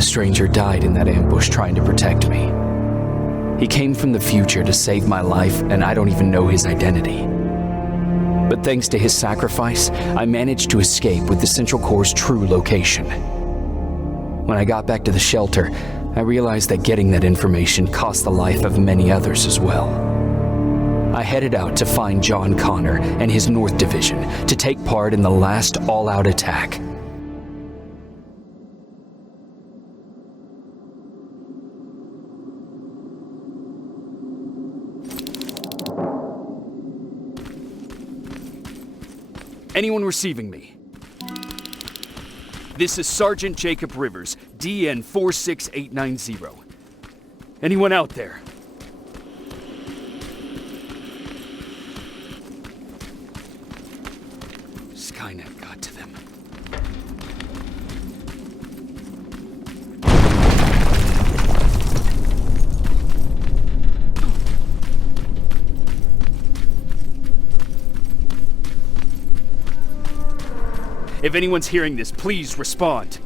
The stranger died in that ambush trying to protect me. He came from the future to save my life, and I don't even know his identity. But thanks to his sacrifice, I managed to escape with the Central Core's true location. When I got back to the shelter, I realized that getting that information cost the life of many others as well. I headed out to find John Connor and his North Division to take part in the last all-out attack. Anyone receiving me? This is Sergeant Jacob Rivers, DN 46890. Anyone out there? Skainet got to them. If anyone's hearing this, please respond.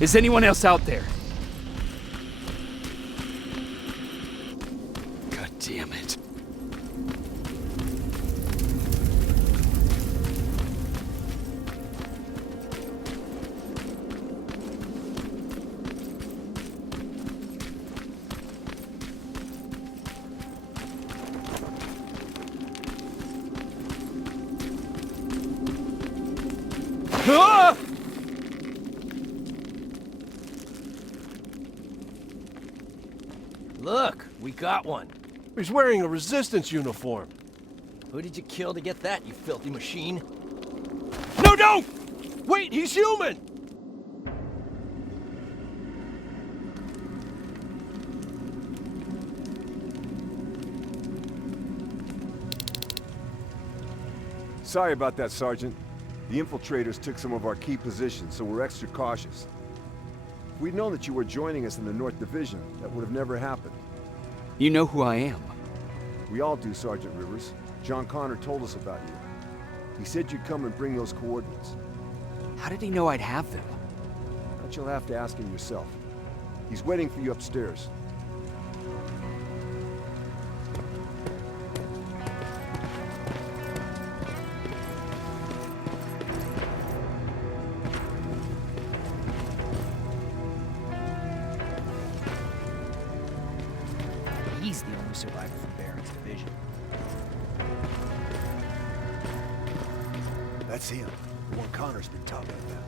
Is anyone else out there? God damn it. Ah! Look, we got one. He's wearing a resistance uniform. Who did you kill to get that, you filthy machine? No, no! Wait, he's human! Sorry about that, Sergeant. The infiltrators took some of our key positions, so we're extra cautious. If we'd known that you were joining us in the North Division, that would have never happened. You know who I am. We all do, Sergeant Rivers. John Connor told us about you. He said you'd come and bring those coordinates. How did he know I'd have them? That you'll have to ask him yourself. He's waiting for you upstairs. He's the only survivor from Baron's division. That's him. The one Connor's been talking about.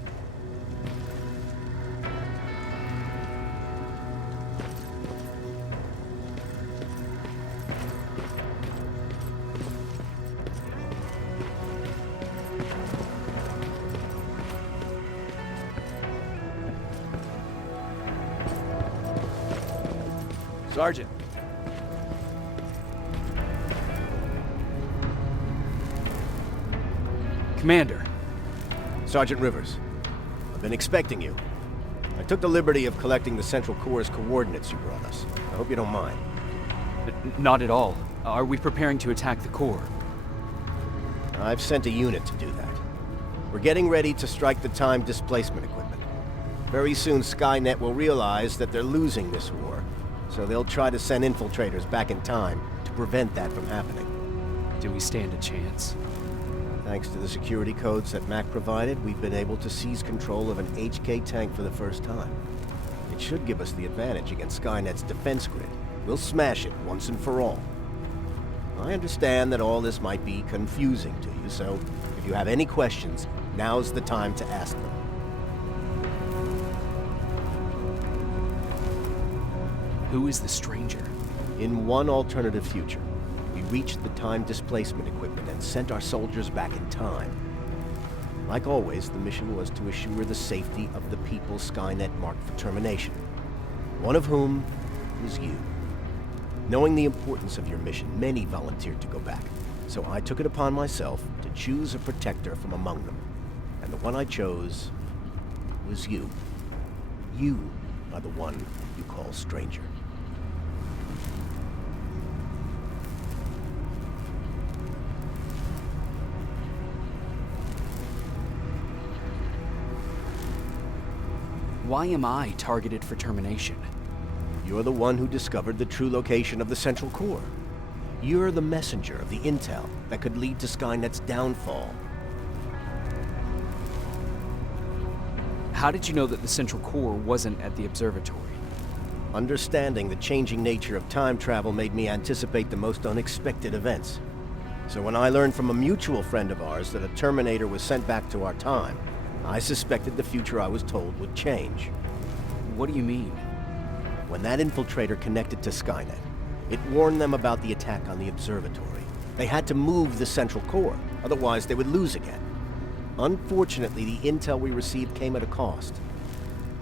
Sergeant. Commander. Sergeant Rivers. I've been expecting you. I took the liberty of collecting the Central Core's coordinates you brought us. I hope you don't mind. Not at all. Are we preparing to attack the core? I've sent a unit to do that. We're getting ready to strike the time displacement equipment. Very soon Skainet will realize that they're losing this war, so they'll try to send infiltrators back in time to prevent that from happening. Do we stand a chance? Thanks to the security codes that Mac provided, we've been able to seize control of an HK tank for the first time. It should give us the advantage against Skynet's defense grid. We'll smash it once and for all. I understand that all this might be confusing to you, so if you have any questions, now's the time to ask them. Who is the stranger? In one alternative future, we reached the time displacement equipment and sent our soldiers back in time. Like always, the mission was to assure the safety of the people Skainet marked for termination, one of whom was you. Knowing the importance of your mission, many volunteered to go back, so I took it upon myself to choose a protector from among them. And the one I chose was you. You by the one you call stranger. Why am I targeted for termination? You're the one who discovered the true location of the Central Core. You're the messenger of the intel that could lead to Skynet's downfall. How did you know that the Central Core wasn't at the observatory? Understanding the changing nature of time travel made me anticipate the most unexpected events. So when I learned from a mutual friend of ours that a Terminator was sent back to our time, I suspected the future I was told would change. What do you mean? When that infiltrator connected to Skynет, it warned them about the attack on the observatory. They had to move the Central Core, otherwise they would lose again. Unfortunately, the intel we received came at a cost.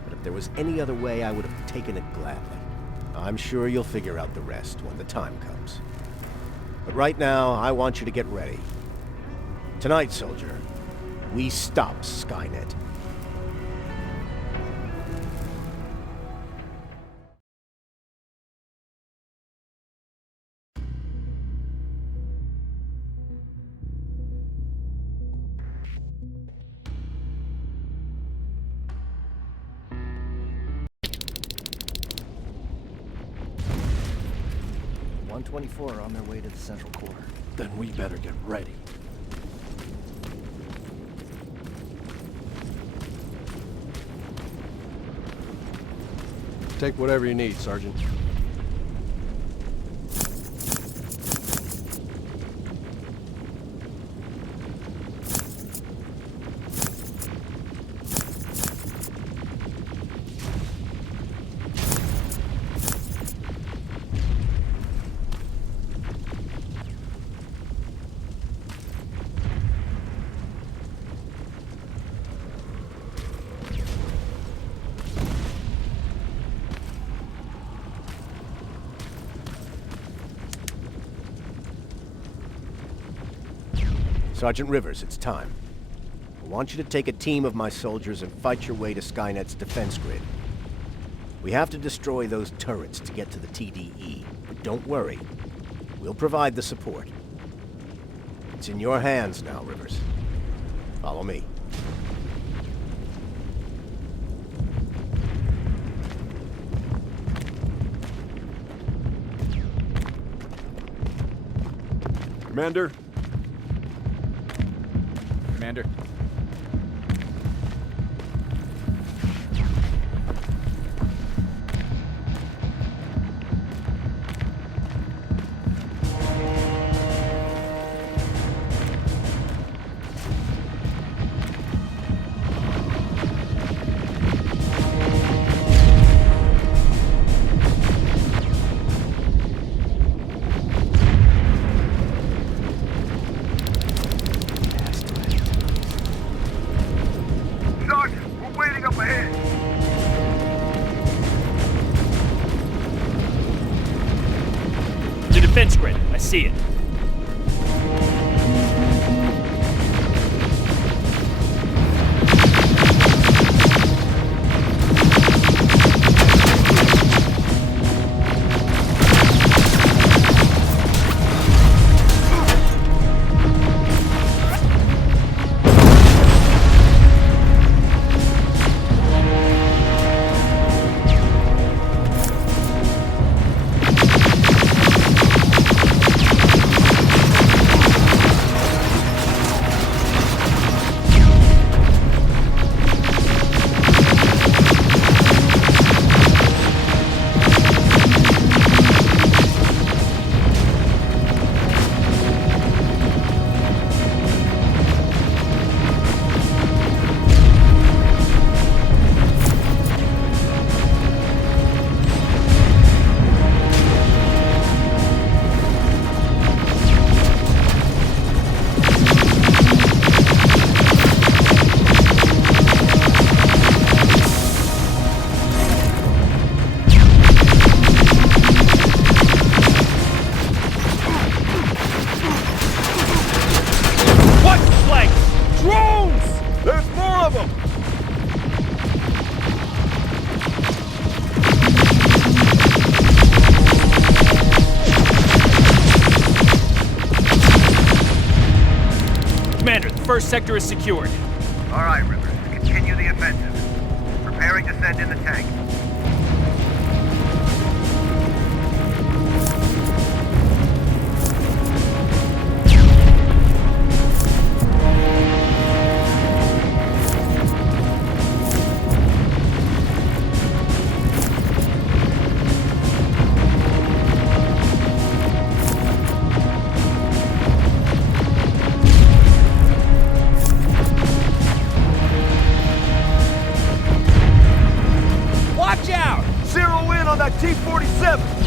But if there was any other way, I would have taken it gladly. I'm sure you'll figure out the rest when the time comes. But right now, I want you to get ready. Tonight, soldier, we stop Skynet. Are on their way to the Central Core. Then we better get ready. Take whatever you need, Sergeant. Sergeant Rivers, it's time. I want you to take a team of my soldiers and fight your way to Skynet's defense grid. We have to destroy those turrets to get to the TDE, but don't worry. We'll provide the support. It's in your hands now, Rivers. Follow me. Commander? Commander. Defense grid. I see it. first sector is secured. All right, Rivers. Continue the offensive. Preparing to send in the tank. T-47!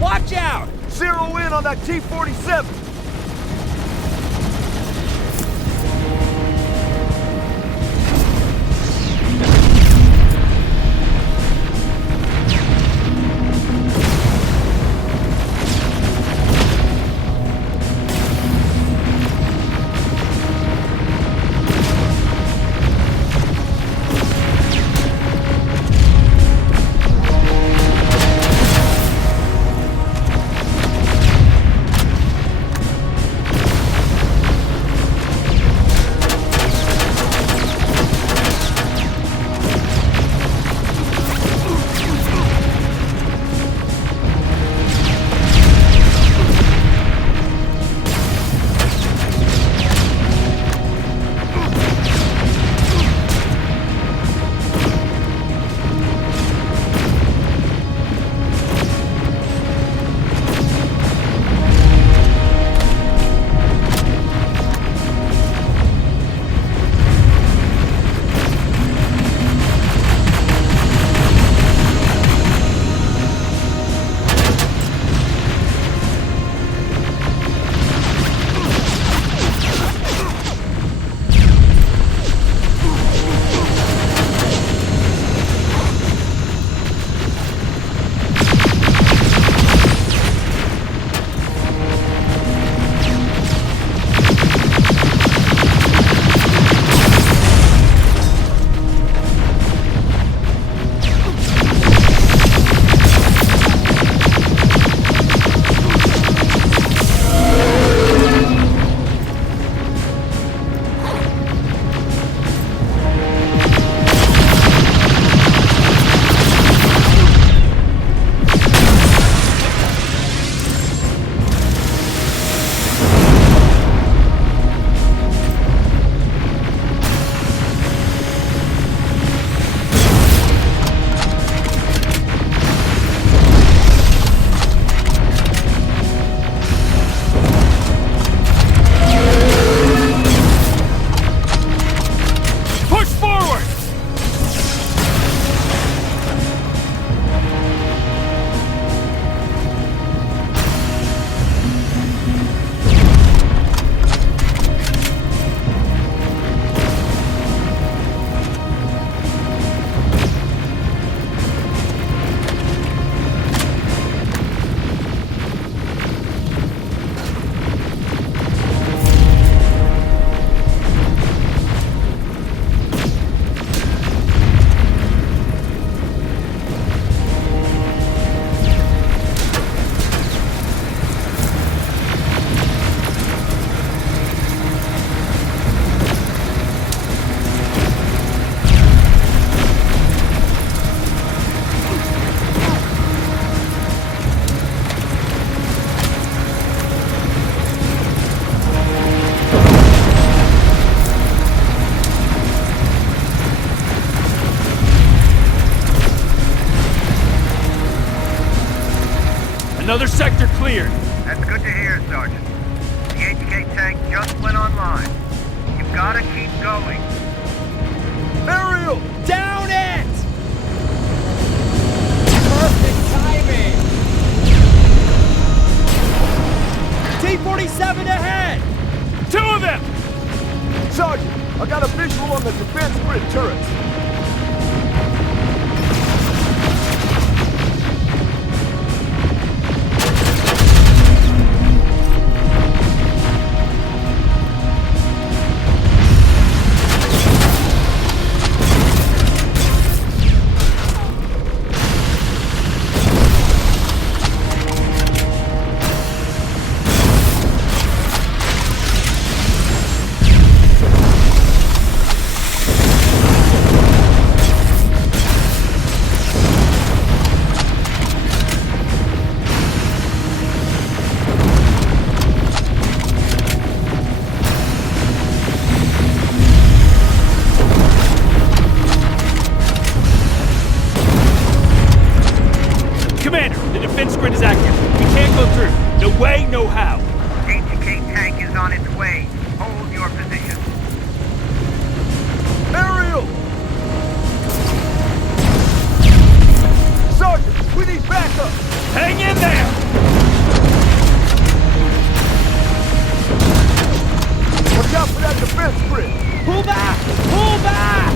Watch out! Zero in on that T-47! Another sector cleared. That's good to hear, Sergeant. The HK tank just went online. You've gotta keep going. Aerial! Down it! Perfect timing! T-47 ahead! 2 of them! Sergeant, I got a visual on the defense grid turrets. Commander, the defense grid is active. We can't go through. No way, no how. HK tank is on its way. Hold your position. Aerial! Sergeant, we need backup! Hang in there! Watch out for that defense grid! Pull back! Pull back!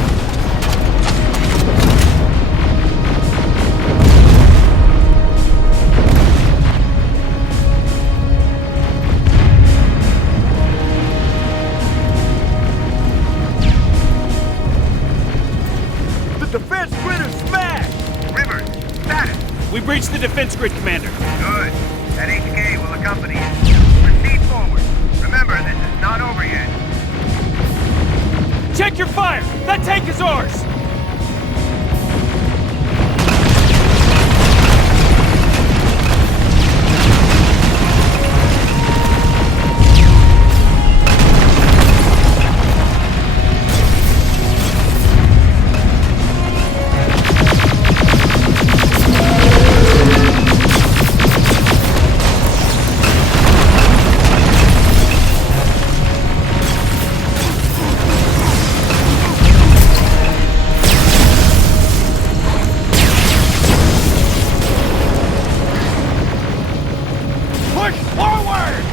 The defense grid is smashed! Rivers, status. We breached the defense grid, Commander. Good. That HK will accompany you. Proceed forward. Remember, this is not over yet. Check your fire! That tank is ours! Push forward!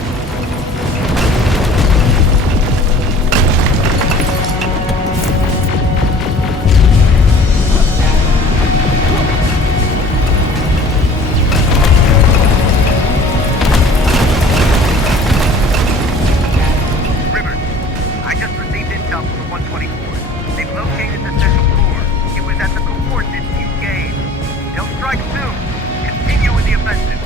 Rivers, I just received intel from the 124. They've located the central core. It was at the coordinates you gave. They'll strike soon. Continue with the offensive.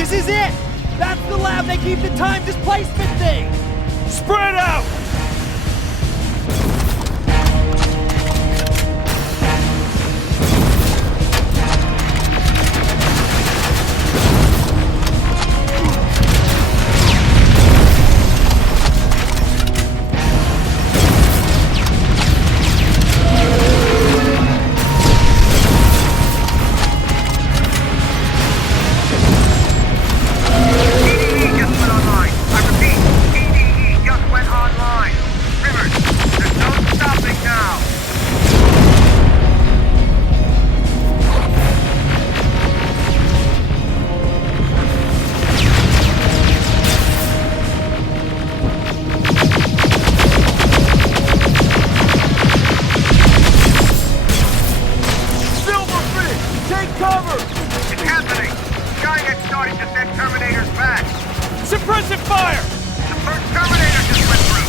This is it! That's the lab they keep the time displacement thing! Spread out! It's happening! Skynet's starting to send Terminators back! Suppressive fire! The first Terminator just went through!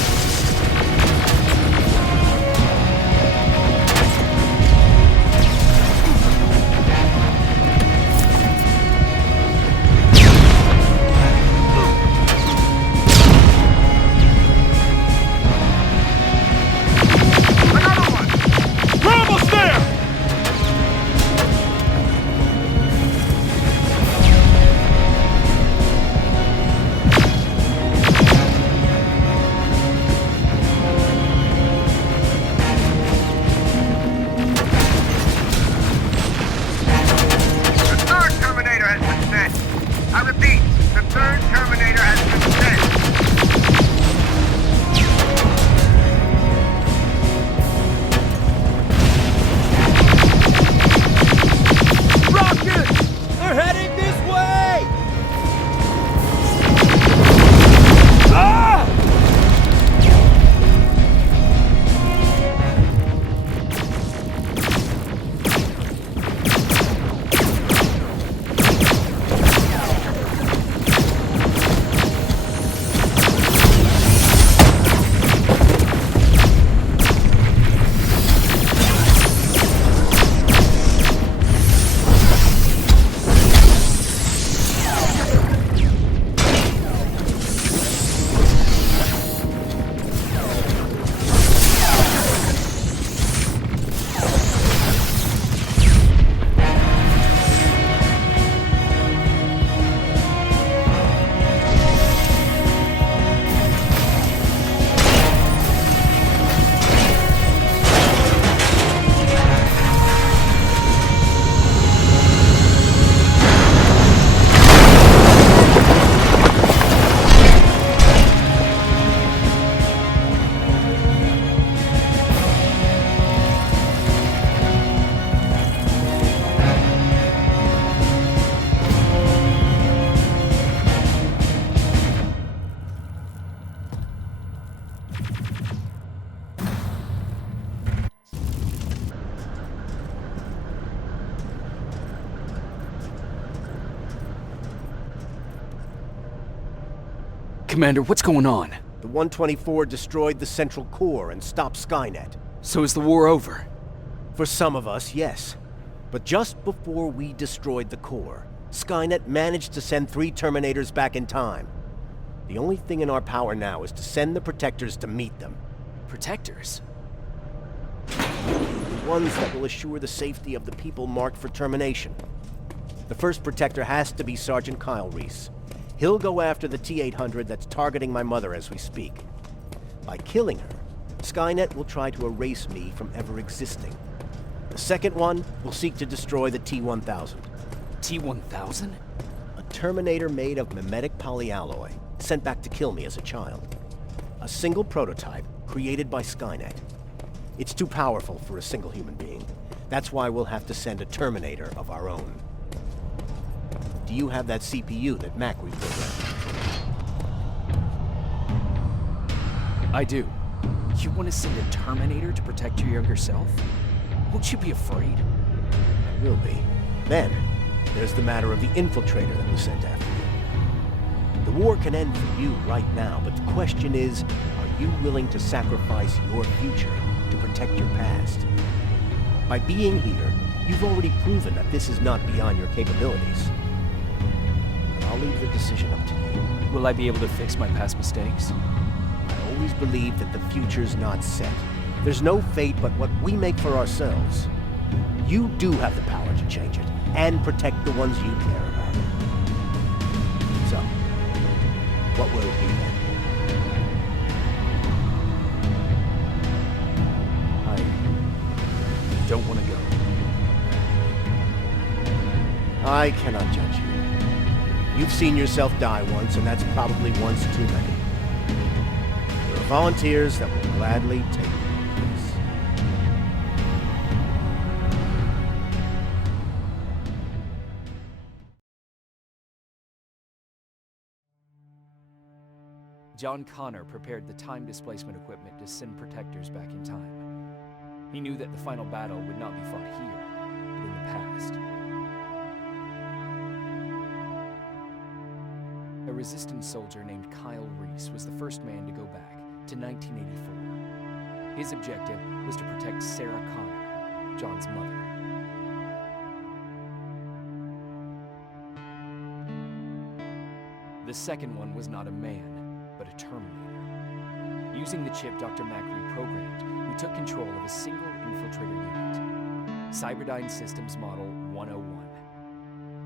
Another one! We're almost there! The third Terminator has been sent! I repeat, the third Terminator has been sent! Rockets! They're heading this way! Ah! Commander, what's going on? The 124 destroyed the central core and stopped Skynет. So is the war over? For some of us, yes. But just before we destroyed the core, Skynet managed to send 3 Terminators back in time. The only thing in our power now is to send the Protectors to meet them. Protectors? The ones that will assure the safety of the people marked for termination. The first Protector has to be Sergeant Kyle Reese. He'll go after the T-800 that's targeting my mother as we speak. By killing her, Skynet will try to erase me from ever existing. The second one will seek to destroy the T-1000. T-1000? A Terminator made of mimetic polyalloy, sent back to kill me as a child. A single prototype created by Skynnet. It's too powerful for a single human being. That's why we'll have to send a Terminator of our own. Do you have that CPU that Mac reprogrammed? I do. You want to send a Terminator to protect your younger self? Won't you be afraid? I will be. Then, there's the matter of the infiltrator that was sent after you. The war can end for you right now, but the question is, are you willing to sacrifice your future to protect your past? By being here, you've already proven that this is not beyond your capabilities. I'll leave the decision up to you. Will I be able to fix my past mistakes? I always believe that the future's not set. There's no fate but what we make for ourselves. You do have the power to change it, and protect the ones you care about. So, what will it be then? I don't want to go. I cannot judge you. You've seen yourself die once, and that's probably once too many. There are volunteers that will gladly take your place. John Connor prepared the time displacement equipment to send protectors back in time. He knew that the final battle would not be fought here, but in the past. A resistance soldier named Kyle Reese was the first man to go back to 1984. His objective was to protect Sarah Connor, John's mother. The second one was not a man, but a Terminator. Using the chip Dr. Mack reprogrammed, we took control of a single infiltrator unit, Cyberdyne Systems Model 101.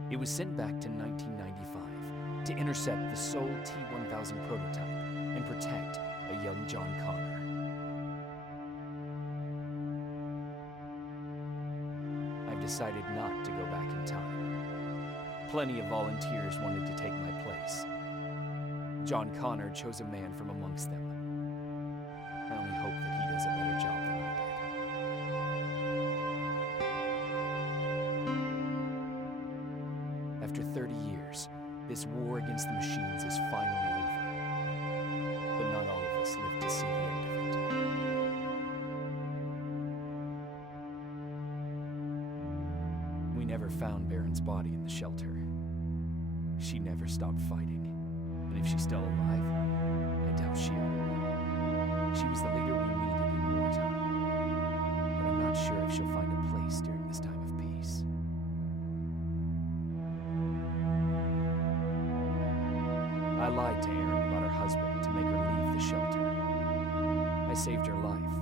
It was sent back to 1995 to intercept the sole T-1000 prototype and protect a young John Connor. I've decided not to go back in time. Plenty of volunteers wanted to take my place. John Connor chose a man from amongst them. I only hope that he does a better job than I did. After 30 years, this war against the machines is finally over. But not all of us live to see the end of it. We never found Baron's body in the shelter. She never stopped fighting. And if she's still alive, I doubt she ever will. She was the leader we needed in wartime. But I'm not sure if she'll find a place during this time of peace. I lied to Erin about her husband to make her leave the shelter. I saved her life.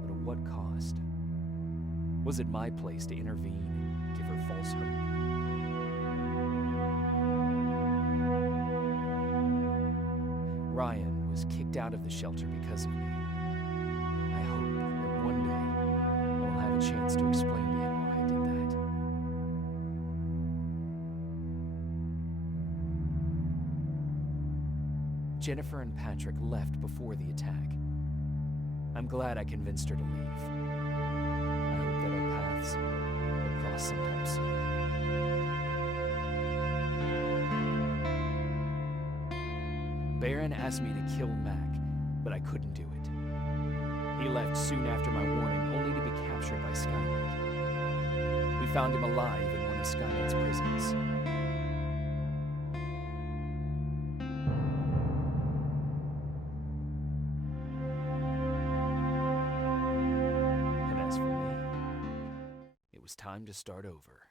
But at what cost? Was it my place to intervene and give her false hope? Ryan was kicked out of the shelter because of me. I hope that one day I will have a chance to explain to him why I did that. Jennifer and Patrick left before the attack. I'm glad I convinced her to leave. I hope that our paths will cross sometime soon. Baron asked me to kill Mac, but I couldn't do it. He left soon after my warning, only to be captured by Skynet's. We found him alive in one of Skynet's prisons. And as for me, it was time to start over.